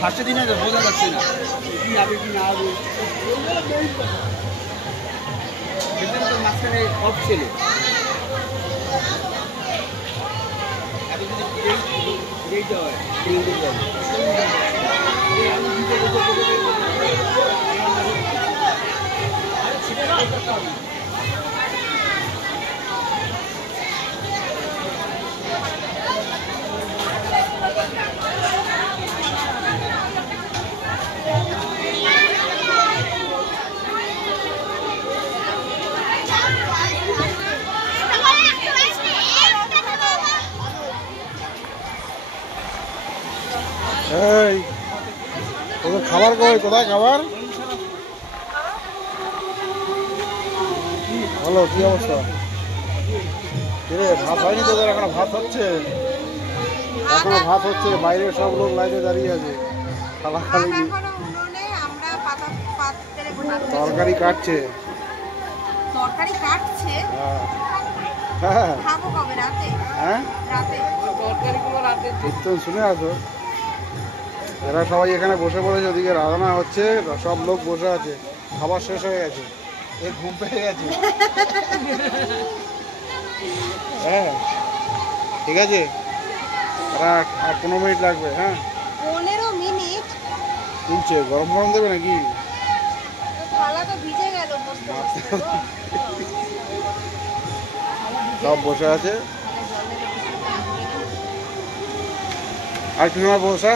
ফার্স্টে দিনে বোঝা যাচ্ছে না কি আগে কি না আগে তো মাঝখানে অফ ছিল এই তোদের খাবার কোথায় খাবার? ভালো, কি অবস্থা? রে ভাত হয়নি তোদের? এখনো ভাত হচ্ছে? এখনো ভাত হচ্ছে, বাইরে সব লোক লাইনে দাঁড়িয়ে আছে, খালা খালি তরকারি কাটছে। হ্যাঁ হ্যাঁ কীর্তন শুনে আসো। এরা সবাই এখানে বসে পড়েছে, ওদিকে রান্না হচ্ছে, সব লোক বসে আছে, খাবার শেষ হয়ে গেছে, এর ঘুম পেয়ে গেছে। হ্যাঁ ঠিক আছে, আর 15 মিনিট লাগবে। হ্যাঁ 15 মিনিট তুলছে, গরম গরম দেবে নাকি? সব বসে আছে, আর একটু সময় বসা।